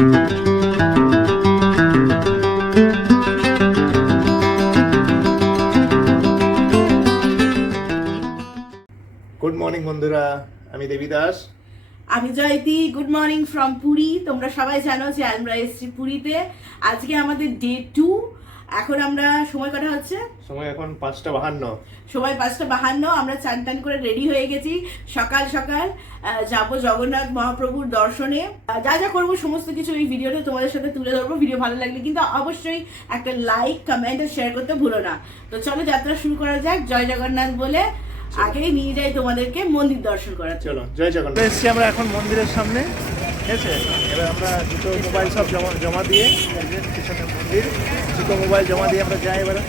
Good morning বন্ধুরা, আমি দেবিদাস। আমি Jayati. Good morning from Puri. তোমরা সবাই জানো যে আমরা এসেছি পুরীতে। আজকে আমাদের ডে 2। এখন আমরা সময় কটা হচ্ছে? সময় এখন 5:52। সময় 5:52। আমরা চান টান করে রেডি হয়ে গেছি। সকাল সকাল যাবো জগন্নাথ মহাপ্রভুর দর্শনে। যা যা করবো সমস্ত কিছু এই ভিডিওতে তোমাদের সাথে তুলে ধরবো। ভিডিও ভালো লাগলে কিন্তু অবশ্যই একটা লাইক, কমেন্ট আর শেয়ার করতে ভুলো না। তো চলো যাত্রা শুরু করা যাক। জয় জগন্নাথ বলে আগেই নিয়ে যাই তোমাদেরকে মন্দির দর্শন করার। চলো, জয় জগন্নাথ। এসেছি আমরা এখন মন্দিরের সামনে, ঠিক আছে? এবার আমরা দুটো মোবাইল সব জমা দিয়ে, পিছনে মন্দির, দুটো মোবাইল জমা দিয়ে আমরা যাই এবারে।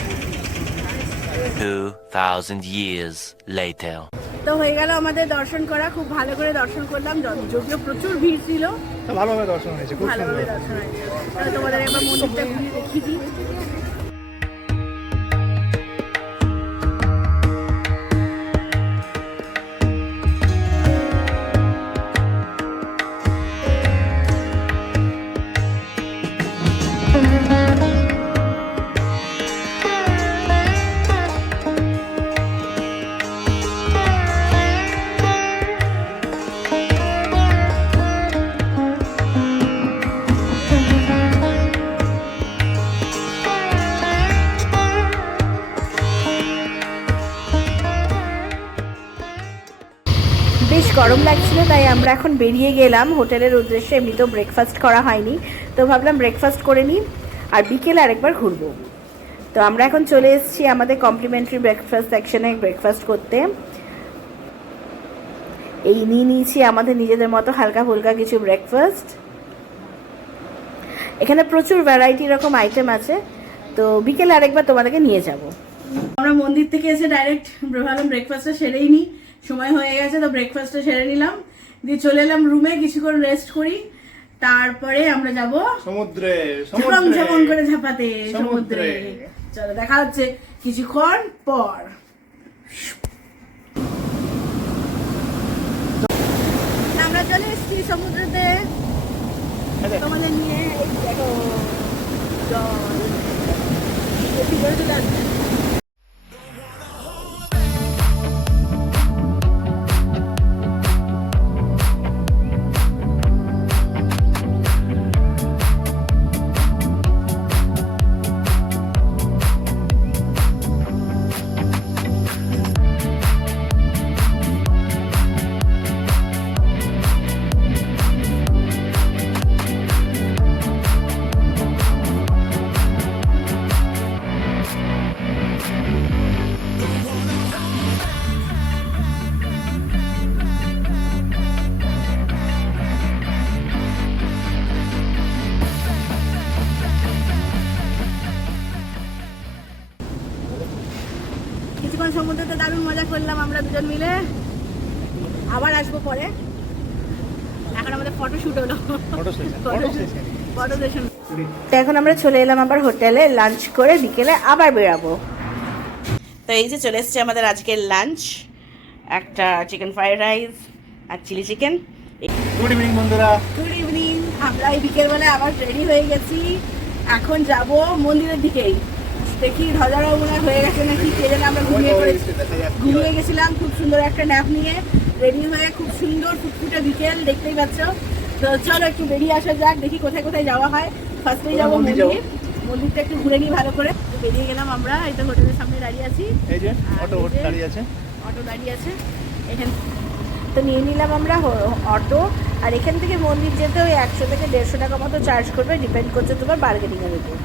2000 years later. তো হয়ে গেল আমাদের দর্শন করা। খুব ভালো করে দর্শন করলাম, যদিও প্রচুর ভিড় ছিল। ভালোভাবে দর্শন হয়েছে, খুব সুন্দর। ভালোভাবে দর্শন হয়েছে। তোমাদের একবার মন্দিরটা ঘুরিয়ে দেখিয়ে দিই। বেশ গরম লাগছিল, তাই আমরা এখন বেরিয়ে গেলাম হোটেলের উদ্দেশ্যে। এমনিতেও ব্রেকফাস্ট করা হয়নি, তো ভাবলাম ব্রেকফাস্ট করে নিই আর বিকেলে আরেকবার ঘুরবো। তো আমরা এখন চলে এসেছি আমাদের কমপ্লিমেন্টারি ব্রেকফাস্ট সেকশনে ব্রেকফাস্ট করতে। এই নিয়ে নিয়েছি আমাদের নিজেদের মতো হালকা ফুলকা কিছু ব্রেকফাস্ট। এখানে প্রচুর ভ্যারাইটি রকম আইটেম আছে, তো বিকেলে আরেকবার তোমাদেরকে নিয়ে যাব। আমরা মন্দির থেকে এসে ডাইরেক্ট ভাবলাম ব্রেকফাস্টটা সেরেই নিই, সময় হয়ে গেছে, তো ব্রেকফাস্টটা সেরে নিলাম, দিয়ে চলে এলাম রুমে, কিছুক্ষণ রেস্ট করি, তারপরে আমরা যাব সমুদ্রে, যেমন করে ঝাপাতে সমুদ্রে। চলো দেখা হচ্ছে কিছুক্ষণ পর। আমরা চলে এসেছি সমুদ্রেতে তোমাদের নিয়ে। দেখো জল ভিতরে চলে আসছে। কিছুক্ষণ সমুদ্রতে দারুণ মজা করলাম আমরা দুজন মিলে। আবার আসবো পরে। এখন আমাদের ফটোশুট হলো, ফটো সেশন। এখন আমরা চলে এলাম আবার হোটেলে, লাঞ্চ করে বিকেলে আবার বেরাবো। তো এই যে চলে এসছে আমাদের আজকের লাঞ্চ, একটা চিকেন ফ্রাইড রাইস আর চিলি চিকেন। গুড ইভিনিং বন্ধুরা। Good evening. আমরা এই বিকেলবেলায় আবার রেডি হয়ে গেছি, এখন যাব মন্দিরের দিকেই। দেখি ধ্বজারাও মনে হয়ে গেছে নাকি, কে জানে। আমরা ঘুমিয়ে গেছিলাম খুব সুন্দর একটা ন্যাপ নিয়ে, রেডি হয়ে। খুব সুন্দর ফুটফুটে বিকেল, দেখতেই পাচ্ছ। তো চলো একটু বেরিয়ে আসা যাক, দেখি কোথায় কোথায় যাওয়া হয়। ফার্স্টেই যাবো মন্দির, মন্দিরটা একটু ঘুরে নিই ভালো করে। বেরিয়ে গেলাম আমরা, এই তো হোটেলের সামনে দাঁড়িয়ে আছি। এই যে অটো দাঁড়িয়ে আছে, অটো দাঁড়িয়ে আছে এখানে। তো নিয়ে নিলাম আমরা অটো। আর এখান থেকে মন্দির যেতে ওই 100 থেকে 150 টাকা মতো চার্জ করবে, ডিপেন্ড করছে তোমার বার্গেনিংয়ের উপর।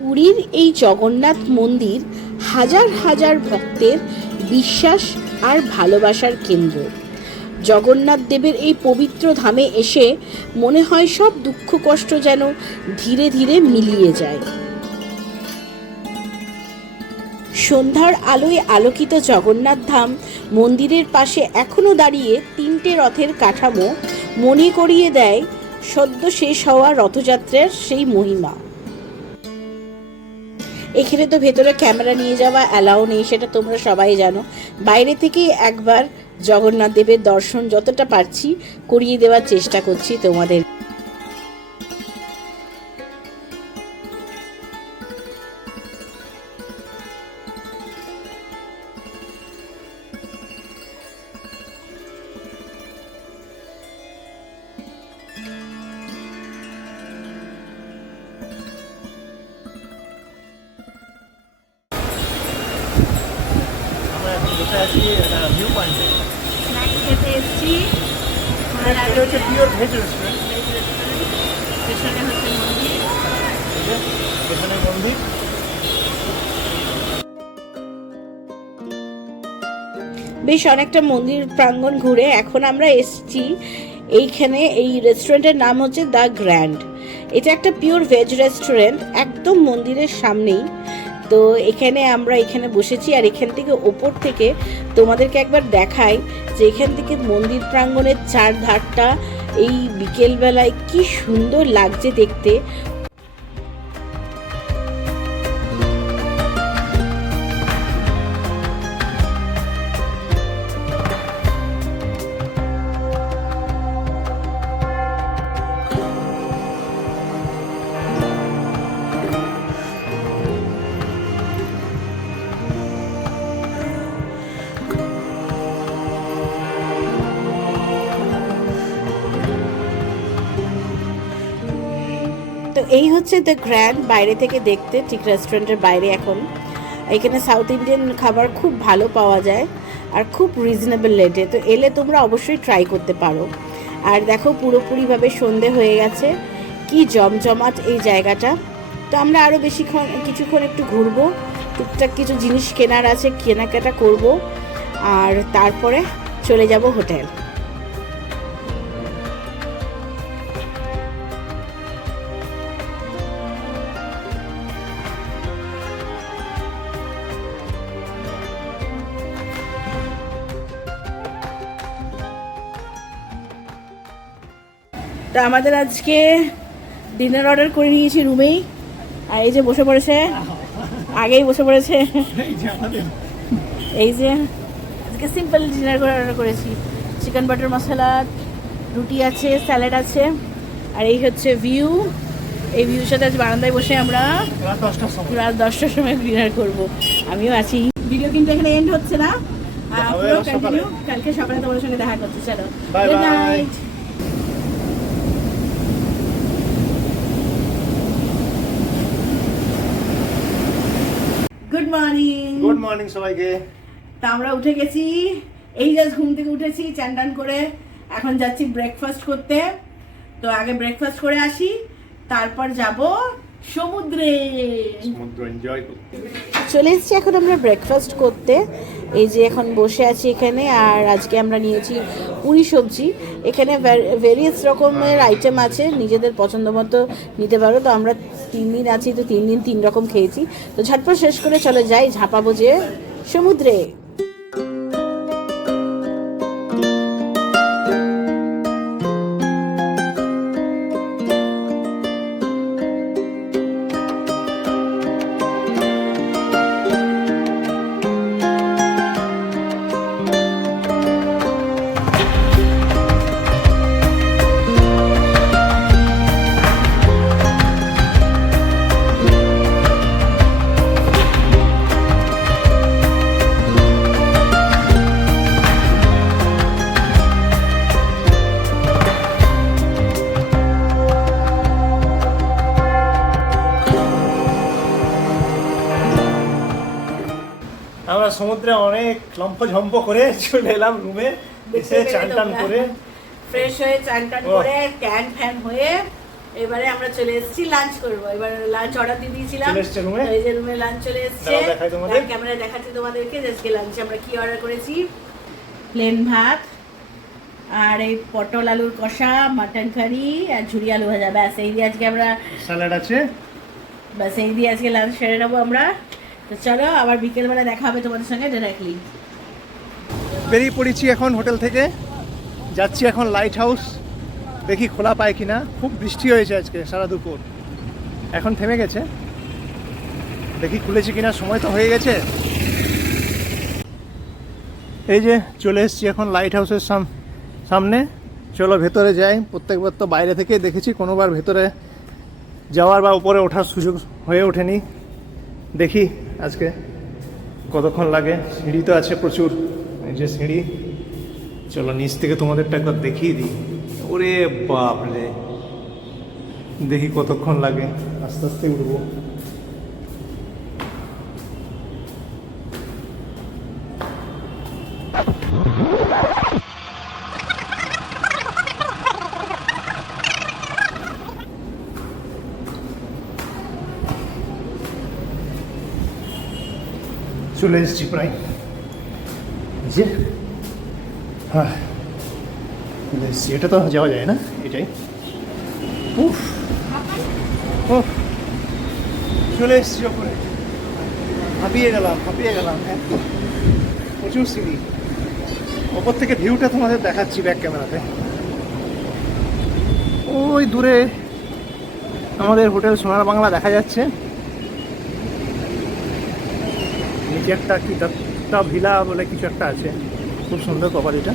পুরীর এই জগন্নাথ মন্দির হাজার হাজার ভক্তের বিশ্বাস আর ভালোবাসার কেন্দ্র। জগন্নাথ দেবের এই পবিত্র ধামে এসে মনে হয় সব দুঃখ কষ্ট যেন ধীরে ধীরে মিলিয়ে যায়। সন্ধ্যার আলোয় আলোকিত জগন্নাথ ধাম মন্দিরের পাশে এখনো দাঁড়িয়ে 3টে রথের কাঠামো মনে করিয়ে দেয় সদ্য শেষ হওয়া রথযাত্রার সেই মহিমা। এখানে তো ভেতরে ক্যামেরা নিয়ে যাওয়া অ্যালাউ নেই, সেটা তোমরা সবাই জানো। বাইরে থেকেই একবার জগন্নাথ দেবের দর্শন যতটা পারছি করিয়ে দেওয়ার চেষ্টা করছি তোমাদের। আমরা এখন বসে আছি ভিউ পয়েন্টে। স্ন্যাক্স খেতে এসেছি। এটা হচ্ছে পিওর ভেজ রেস্টুরেন্ট। পেছনে হচ্ছে মন্দির। এখানে মন্দির। বেশ অনেকটা মন্দির প্রাঙ্গণ ঘুরে এখন আমরা এসেছি এইখানে। এই রেস্টুরেন্টের নাম হচ্ছে দ্য গ্র্যান্ড। এটা একটা পিওর ভেজ রেস্টুরেন্ট, একদম মন্দিরের সামনেই। তো আমরা এখানে বসেছি আর এখান থেকে ওপর থেকে তোমাদেরকে একবার দেখাই যে এখান থেকে মন্দির প্রাঙ্গণের চারধারটা এই বিকেলবেলায় কি সুন্দর লাগছে দেখতে। তো এই হচ্ছে দ্য গ্র্যান্ড বাইরে থেকে দেখতে, ঠিক রেস্টুরেন্টের বাইরে। এখন এখানে সাউথ ইন্ডিয়ান খাবার খুব ভালো পাওয়া যায় আর খুব রিজনেবল রেটে। তো এলে তোমরা অবশ্যই ট্রাই করতে পারো। আর দেখো পুরোপুরিভাবে সন্ধে হয়ে গেছে, কি জমজমাট এই জায়গাটা। তো আমরা আরও কিছুক্ষণ একটু ঘুরবো, টুকটাক কিছু জিনিস কেনার আছে, কেনাকাটা করব, আর তারপরে চলে যাব হোটেল। তো আমাদের আজকে ডিনার অর্ডার করে নিয়েছি রুমেই। আর এই যে বসে পড়েছে, আগেই বসে পড়েছে। এই যে আজকে সিম্পল ডিনার করে অর্ডার করেছি। চিকেন বাটার মশলা, রুটি আছে, স্যালাড আছে। আর এই হচ্ছে ভিউ। এই ভিউর সাথে আজ বারান্দায় বসে আমরা রাত 10টার সময় ডিনার করব। আমিও আছি। ভিডিও কিন্তু এখানে এন্ড হচ্ছে না, পুরো কন্টিনিউ। কালকে সকালে তোমাদের সঙ্গে দেখা করতে। চলো, good night. Good morning. Good morning সবাইকে। তা আমরা উঠে গেছি, এই জাস্ট ঘুম থেকে উঠেছি চান টান করে। এখন যাচ্ছি ব্রেকফাস্ট করতে। তো আগে ব্রেকফাস্ট করে আসি, তারপর যাব সমুদ্রে। সমুদ্র এনজয় করতে চলে এসেছি এখন আমরা ব্রেকফাস্ট করতে। এই যে এখন বসে আছি এখানে। আর আজকে আমরা নিয়েছি পুরি সবজি। এখানে ভেরিয়াস রকমের আইটেম আছে, নিজেদের পছন্দ মতো নিতে পারো। তো আমরা 3 দিন আছি, তো 3 দিন 3 রকম খেয়েছি। তো ঝটপট শেষ করে চলে যাই, ঝাঁপাবো যে সমুদ্রে। আমরা সমুদ্রে অনেক লম্ফঝম্প করে চলে এলাম রুমে, এসে চান টান করে ফ্রেশ হয়ে চান টান করে ট্যান ফ্যান হয়ে এবারে আমরা চলে এসেছি লাঞ্চ করবো। এবার লাঞ্চ অর্ডার দিয়ে দিয়েছিলাম, চলে এসছে রুমে? এই যে রুমে লাঞ্চ চলে এসেছে। দাঁড়াও, দেখাই তোমাদের। ক্যামেরায় দেখাচ্ছি তোমাদেরকে আজকে লাঞ্চে আমরা কি অর্ডার করেছি। প্লেন ভাত আর এই পটল আলুর কষা, মাটন কারি আর ঝুরি আলু ভাজা, ব্যাস এই দিয়ে আজকে আমরা স্যালাড আছে। ব্যাস এই দিয়ে আজকে লাঞ্চ সেরে নেবো আমরা। তো চলো আবার বিকেলবেলা দেখা হবে তোমাদের সঙ্গে ডাইরেক্টলি। বেরিয়ে পড়েছি এখন হোটেল থেকে, যাচ্ছি এখন লাইট হাউস, দেখি খোলা পায় কিনা। খুব বৃষ্টি হয়েছে আজকে সারা দুপুর, এখন থেমে গেছে, দেখি খুলেছে কিনা, সময় তো হয়ে গেছে। এই যে চলে এসেছি এখন লাইট হাউসের সামনে, চলো ভেতরে যাই। প্রত্যেকবার তো বাইরে থেকে দেখেছি, কোনোবার ভেতরে যাওয়ার বা উপরে ওঠার সুযোগ হয়ে ওঠেনি, দেখি আজকে কতক্ষণ লাগে। সিঁড়ি তো আছে প্রচুর, এই যে সিঁড়ি, চলো নিচ থেকে তোমাদেরটা একবার দেখিয়ে দিই। ওরে বাপ রে, দেখি কতক্ষণ লাগে, আস্তে আস্তে উঠবো। চলে এসেছি প্রায়, যে হ্যাঁ চলে এসেছি। এটা তো যাওয়া যায় না, এটাই। উফ ও, চলে এসেছি ওপরে, হাঁপিয়ে গেলাম। হ্যাঁ, প্রচুর সিঁড়ি। ওপর থেকে ভিউটা তোমাদের দেখাচ্ছি ব্যাক ক্যামেরাতে। ওই দূরে আমাদের হোটেল সোনার বাংলা দেখা যাচ্ছে, নিচে একটা কি দত্তা ভিলা বলে কিছু একটা আছে, খুব সুন্দর প্রপার্টিটা।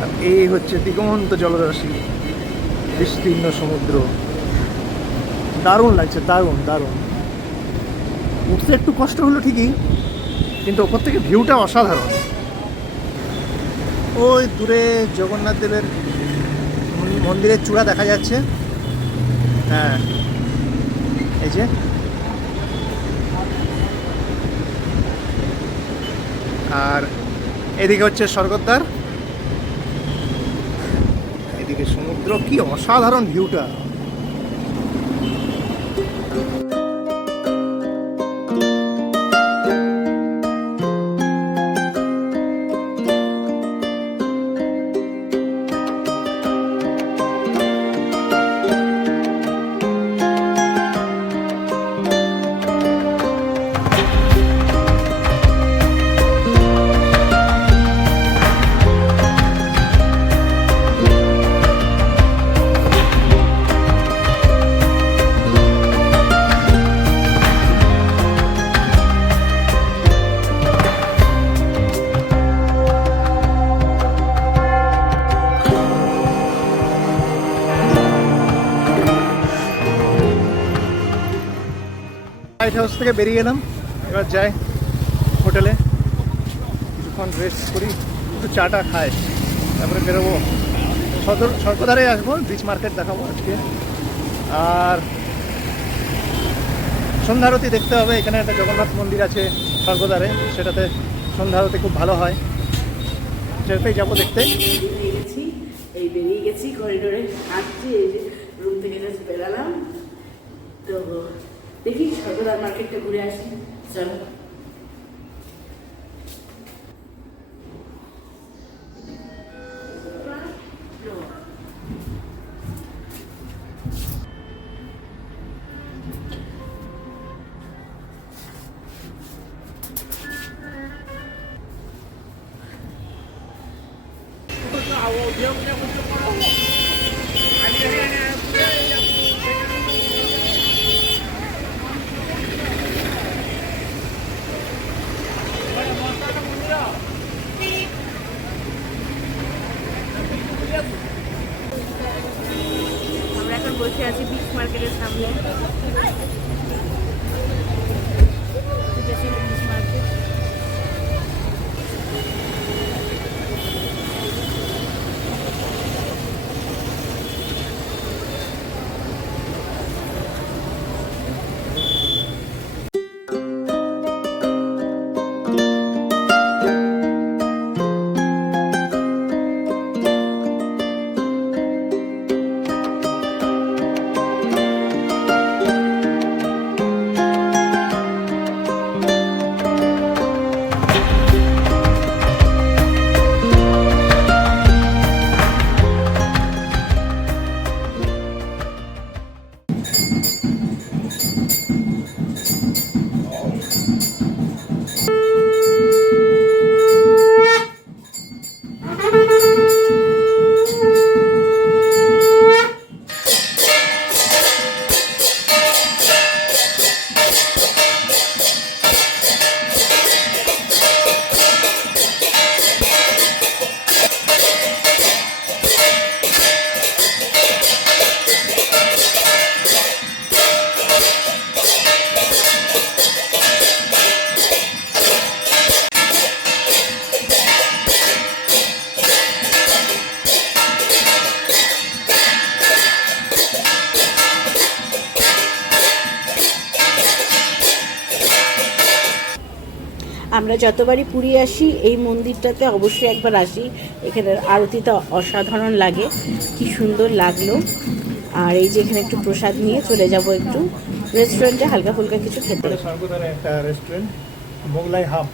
আর এই হচ্ছে দিগন্ত জলরাশি, বিস্তীর্ণ সমুদ্র, দারুণ লাগছে, দারুণ দারুণ। উঠতে একটু কষ্ট হলো ঠিকই, কিন্তু ওপর থেকে ভিউটা অসাধারণ। ওই দূরে জগন্নাথ দেবের মন্দিরের চূড়া দেখা যাচ্ছে, হ্যাঁ এই যে। আর এদিকে হচ্ছে স্বর্গদ্বার, এদিকে সমুদ্র, কি অসাধারণ ভিউটা। লাইট হাউস থেকে বেরিয়ে এলাম, এবার যাই হোটেলে, কিছুক্ষণ রেস্ট করি, একটু চাটা খাই, তারপরে বেরোবো। সর্বধারে আসবো, বিচ মার্কেট দেখাবো আজকে। আর সন্ধ্যারতি দেখতে হবে, এখানে একটা জগন্নাথ মন্দির আছে স্বর্গদ্বারে, সেটাতে সন্ধ্যারতি খুব ভালো হয়, সেটাতেই যাবো দেখতে। বেরিয়ে গেছি করিডোরে, হাঁটছি, এই যে রুম থেকে জাস্ট বেরালাম। তো দেখি স্বর্গদ্বার মার্কেটটা ঘুরে আসি, চলো। আমরা এখন বসে আছি বিচ মার্কেটের সামনে, বিচ মার্কেট। আমরা যতবারই পুরী আসি এই মন্দিরটাতে অবশ্যই একবার আসি। এখানের আরতিটা অসাধারণ লাগে, কি সুন্দর লাগলো। আর এই যে এখানে একটু প্রসাদ নিয়ে চলে যাব একটু রেস্টুরেন্টে হালকা ফুলকা কিছু খেতে। স্বর্গদ্বারে একটা রেস্টুরেন্ট, মোগলাই হাব।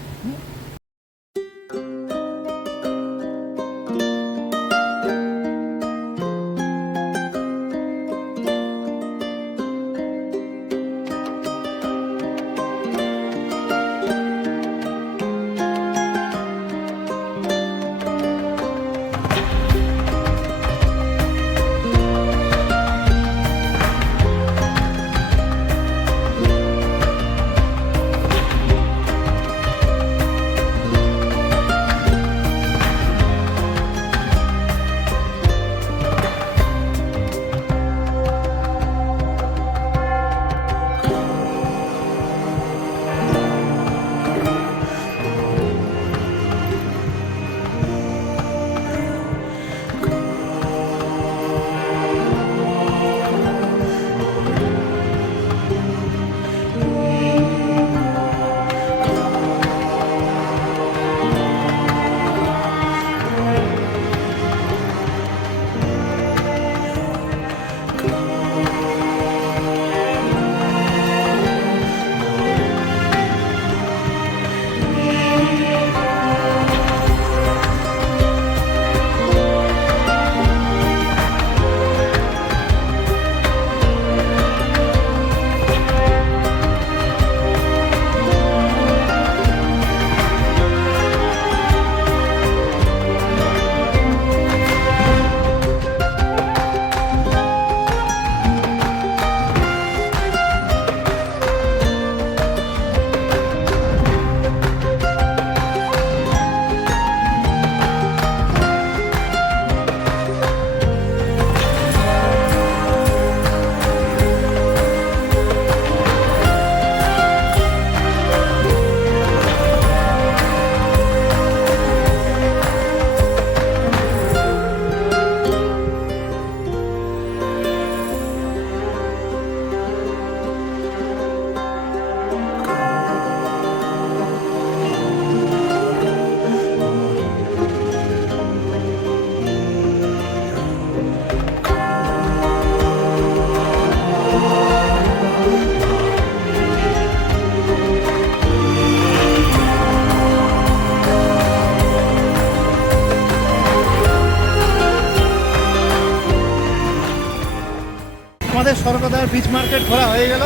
আমাদের স্বর্গদ্বার বিচ মার্কেট ঘোরা হয়ে গেল।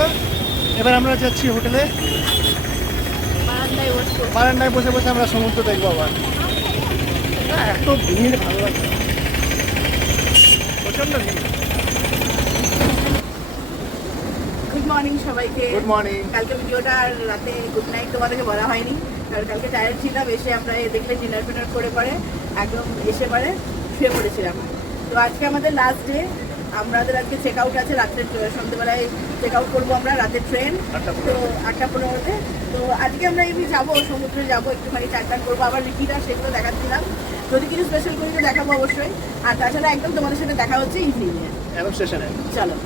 এবার আমরা যাচ্ছি হোটেলে, বারান্দায় বসে বসে আমরা সমুদ্র দেখবো আবার। এত ভিড়, ভালো লাগছে, প্রচন্ড ভিড়। গুড মর্নিং সবাইকে। Good morning. কালকে ভিডিওটা আর রাতে গুড নাইট তোমাদেরকে বলা হয়নি, কারণ কালকে টায়ার্ড ছিলাম। এসে আমরা দেখলে ডিনার ফিনার করে পরে একদম এসে পরে শুয়ে পড়েছিলাম। তো আজকে আমাদের লাস্ট ডে। আমাদের আজকে চেক আউট আছে রাত্রে, সন্ধ্যেবেলায় চেক আউট করবো আমরা, রাতের ট্রেন। তো 8:15-তে। তো আজকে আমরা এমনি যাবো, সমুদ্রে যাবো, একটুখানি চান করবো, আবার রিকিটা সেগুলো দেখাচ্ছিলাম। যদি কিছু স্পেশাল করি তো দেখাবো অবশ্যই। আর তাছাড়া একদম তোমাদের সাথে দেখা হচ্ছে ইভিনিংয়ে, একদম স্টেশনে। চলো।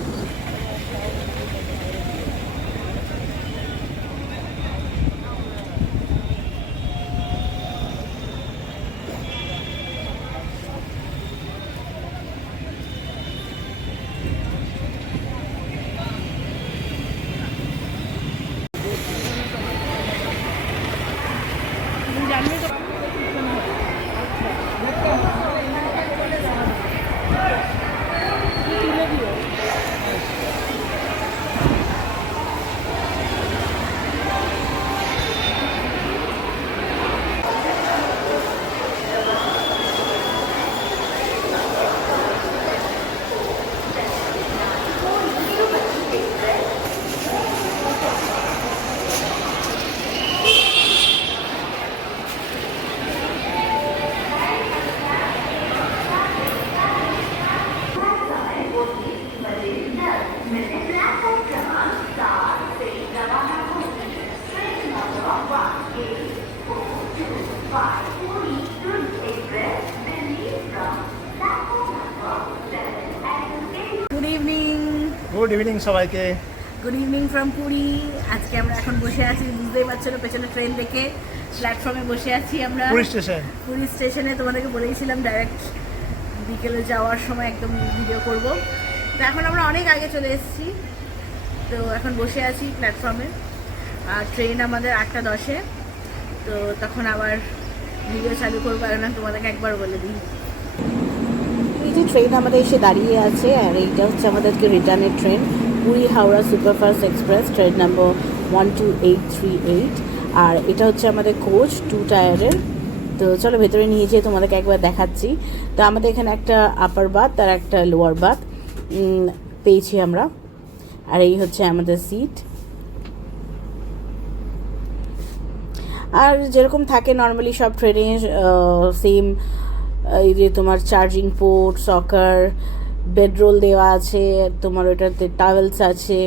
গুড ইভিনিং সবাইকে। Good evening from Puri. আজকে আমরা এখন বসে আছি, বুঝতেই পারছো না, পেছনে ট্রেন দেখে প্ল্যাটফর্মে বসে আছি আমরা পুরী স্টেশন। পুরী স্টেশনে। তোমাদেরকে বলেইছিলাম ডাইরেক্ট বিকেলে যাওয়ার সময় একদম ভিডিও করব। তো এখন আমরা অনেক আগে চলে এসেছি, তো এখন বসে আছি প্ল্যাটফর্মে। আর ট্রেন আমাদের 8:10-এ, তো তখন আবার ভিডিও চালু করবো। না তোমাদেরকে একবার বলে দিই, এই যে ট্রেন আমাদের এসে দাঁড়িয়ে আছে, আর এইটা হচ্ছে আমাদেরকে রিটার্নের train, Puri Howrah superfast express, train number 12838। আর এটা হচ্ছে আমাদের কোচ 2 টায়ারের। তো চলো ভেতরে নিয়ে যেয়ে তোমাদেরকে একবার দেখাচ্ছি। তো আমাদের এখানে একটা আপার বাথ আর একটা লোয়ার বাথ পেয়েছি আমরা। আর এই হচ্ছে আমাদের সিট। আর যেরকম থাকে নর্মালি সব ট্রেনে সেম, এই যে তোমার চার্জিং পোর্ট, সকার, বেডরোল দেওয়া আছে, তোমার ওটাতে টাওয়েলস আছে,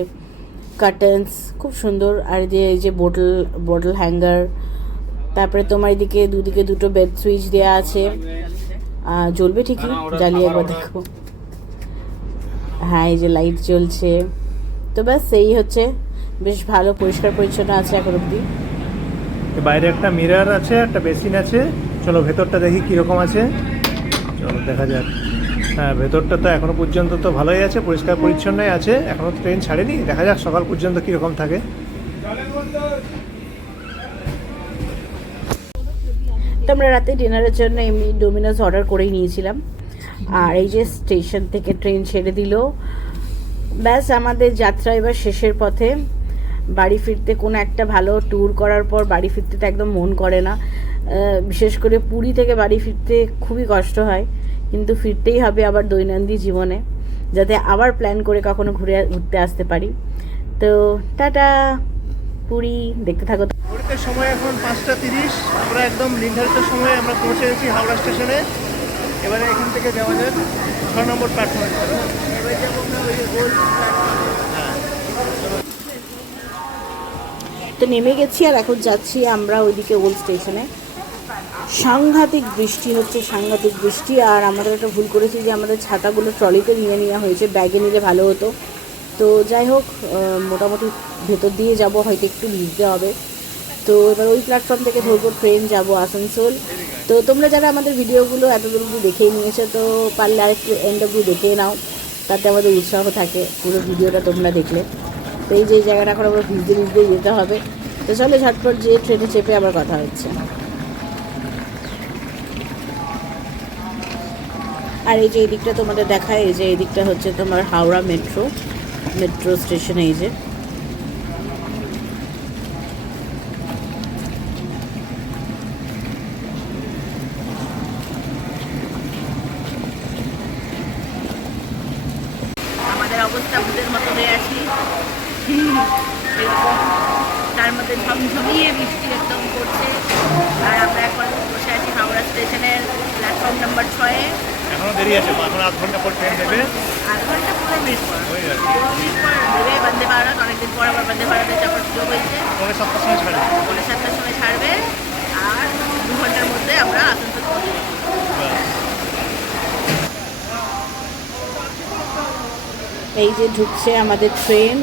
কার্টেন্স খুব সুন্দর। আর এই যে বোটল হ্যাঙ্গার, তারপরে তোমার এদিকে দুদিকে দুটো বেড সুইচ দেওয়া আছে, জ্বলবে ঠিকই, জ্বালিয়ে একবার দেখো। হ্যাঁ, এই যে লাইট জ্বলছে। তো ব্যাস এই হচ্ছে, বেশ ভালো পরিষ্কার পরিচ্ছন্ন আছে এখন অবধি। বাইরে একটা মিরর আছে, একটা বেসিন আছে। চলো ভেতরটা দেখি কীরকম আছে, চলো দেখা যাক। হ্যাঁ, ভেতরটা তো এখনো পর্যন্ত তো ভালোই আছে, পরিষ্কার পরিচ্ছন্নই আছে। এখনও ট্রেন ছাড়েনি, দেখা যাক সকাল পর্যন্ত কীরকম থাকে। তো আমরা রাতে ডিনারের জন্য এমনি ডোমিনোজ অর্ডার করেই নিয়েছিলাম। আর এই যে স্টেশন থেকে ট্রেন ছেড়ে দিল, ব্যাস আমাদের যাত্রা এবার শেষের পথে। বাড়ি ফিরতে, কোনো একটা ভালো ট্যুর করার পর বাড়ি ফিরতে তো একদম মন করে না। বিশেষ করে পুরী থেকে বাড়ি ফিরতে খুবই কষ্ট হয়, কিন্তু ফিরতেই হবে আবার দৈনন্দিন জীবনে, যাতে আবার প্ল্যান করে কখনো ঘুরতে আসতে পারি। তো টাটা, পুরী দেখতে থাকো। পুরীতে সময় এখন 5:30। আমরা একদম নির্ধারিত সময়ে আমরা পৌঁছে গেছি হাওড়া স্টেশনে। এবারে এখান থেকে যাওয়া যাক 6 নম্বর প্ল্যাটফর্মে। এবার যাবো আমরা ওই যে গোল প্ল্যাটফর্মে। তো নেমে গেছি আর এখন যাচ্ছি আমরা ওইদিকে ওল্ড স্টেশনে। সাংঘাতিক বৃষ্টি হচ্ছে, সাংঘাতিক বৃষ্টি। আর আমাদের একটা ভুল করেছি যে আমাদের ছাতাগুলো ট্রলিতে নিয়ে নেওয়া হয়েছে, ব্যাগে নিলে ভালো হতো। তো যাই হোক, মোটামুটি ভেতর দিয়ে যাব, হয়তো একটু ভিজতে হবে। তো এবার ওই প্ল্যাটফর্ম থেকে ধরবো ট্রেন, যাব আসানসোল। তো তোমরা যারা আমাদের ভিডিওগুলো এতদূর অবধি দেখেই নিয়েছো, তো পারলে আরেকটু এন্ড অবধি দেখে নাও, তাতে আমাদের উৎসাহ থাকে পুরো ভিডিওটা তোমরা দেখলে। তো এই যে জায়গাটা এখন আমরা ভিজতে ভিজতেই যেতে হবে। তো চলো ঝটপট যে ট্রেনে চেপে আবার কথা হচ্ছে। আর এই যে এই দিকটা তোমাদের দেখায়, এই যে এই দিকটা হচ্ছে তোমার হাওড়া মেট্রো স্টেশন। এই যে আমাদের অবস্থা ভূতের মতো হয়ে আছি এরকম, তার মধ্যে ঝমঝমিয়ে বৃষ্টি একদম করছে। আর আমরা এখন বসে আছি হাওড়া স্টেশনের প্ল্যাটফর্ম নাম্বার 6-এ। এখনো দেরি আছে, এখন আধ ঘন্টা পর ট্রেন দেবে। 8 ঘন্টা 15 মিনিট পর হয়ে যাবে। 15 মিনিট পর দেবে বন্দে ভারত। অনেকদিন পর আবার বন্দে ভারতের যাওয়ার সুযোগ হয়েছে। 7টার সময় ছাড়বে। 7টার সময় ছাড়বে, আর 2 ঘন্টার মধ্যে আমরা আসানসোল পৌঁছে যাবো। এই যে ঢুকছে আমাদের ট্রেন,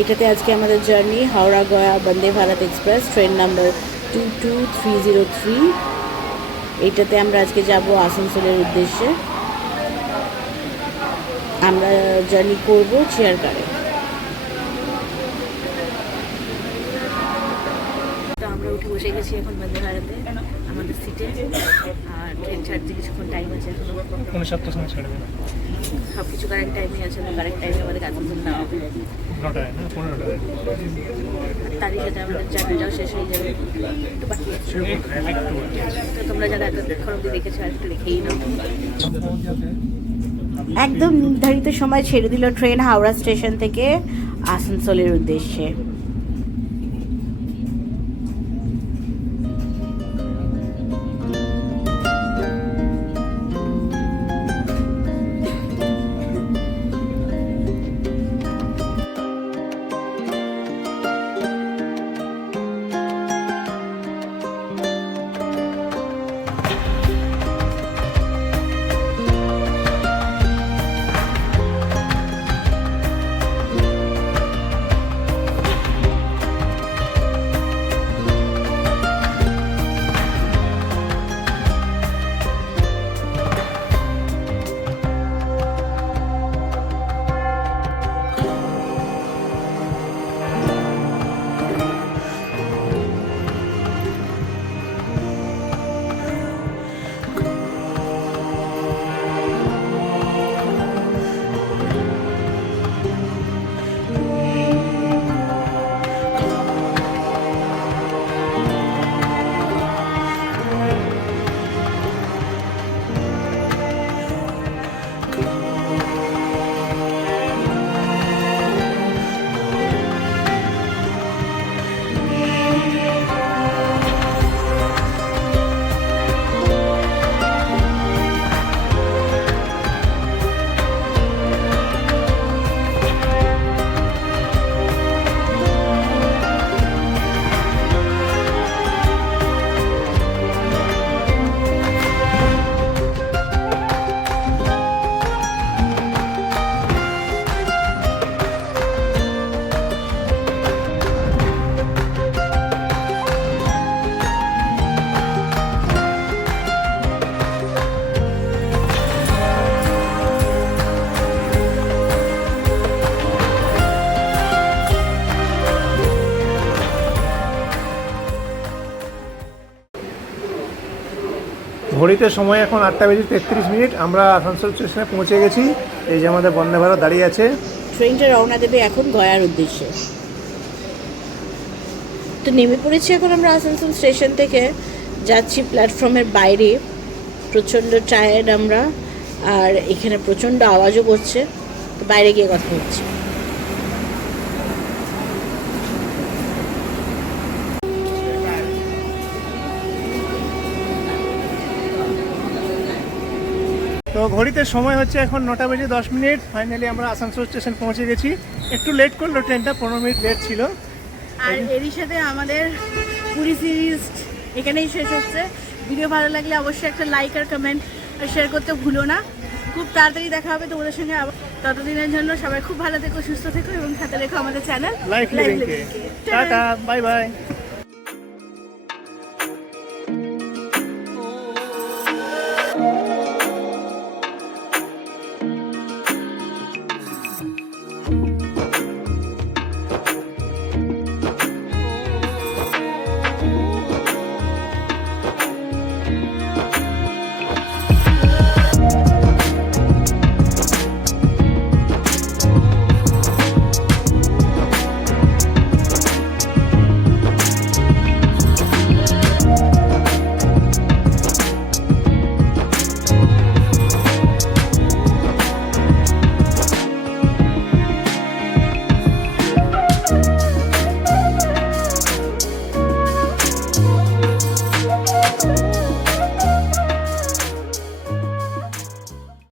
এটাতে আজকে আমাদের journey Howrah Gaya Vande Bharat express, train number 22303। এইটাতে আমরা আজকে যাব আসানসোলের উদ্দেশ্যে। আমরা জার্নি করব চেয়ার কারে। তো আমরা উঠে বসে গেছি এখন বন্দে ভারতে আমাদের সিটে। আর ট্রেন ছাড়তে কিছুক্ষণ টাইম আছে এখনো। 7টার সময় ছাড়বে। সব কিছু কারেক্ট টাইমে আছে, কারেক্ট টাইমে আমাদের আসানসোল নেওয়া হবে। 9টায় না 15টায়। তারই সাথে আমাদের জার্নিটাও শেষ হয়ে যাবে, একটু বাকি আছে। তো তোমরা যারা এতক্ষণ অব্দি দেখেছো আর একটু দেখেই নাও। একদম নির্ধারিত সময় ছেড়ে দিল ট্রেন হাওড়া স্টেশন থেকে আসানসোলের উদ্দেশ্যে। ঘড়িতে সময় এখন 8:33। আমরা আসানসোল স্টেশনে পৌঁছে গেছি। এই যে আমাদের বন্দে ভারত দাঁড়িয়ে আছে। ট্রেনটা রওনা দেবে এখন গয়ার উদ্দেশ্যে। তো নেমে পড়েছি এখন আমরা আসানসোল স্টেশন থেকে, যাচ্ছি প্ল্যাটফর্মের বাইরে। প্রচণ্ড টায়ার্ড আমরা, আর এখানে প্রচণ্ড আওয়াজও করছে, তো বাইরে গিয়ে কথা হচ্ছে। তো ঘড়িতে সময় হচ্ছে এখন 9:10। ফাইনালি আমরা আসানসোল স্টেশন পৌঁছে গেছি। একটু লেট করলো ট্রেনটা, 15 মিনিট লেট ছিল। আর এরই সাথে আমাদের পুরী সিরিজ এখানেই শেষ হচ্ছে। ভিডিও ভালো লাগলে অবশ্যই একটা লাইক আর কমেন্ট আর শেয়ার করতে ভুলো না। খুব তাড়াতাড়ি দেখা হবে তোমাদের সঙ্গে আবার। ততদিনের জন্য সবাই খুব ভালো থেকো, সুস্থ থেকো এবং সাথে রেখো আমাদের চ্যানেল লাইফ লিভিংকে। Tata, bye by.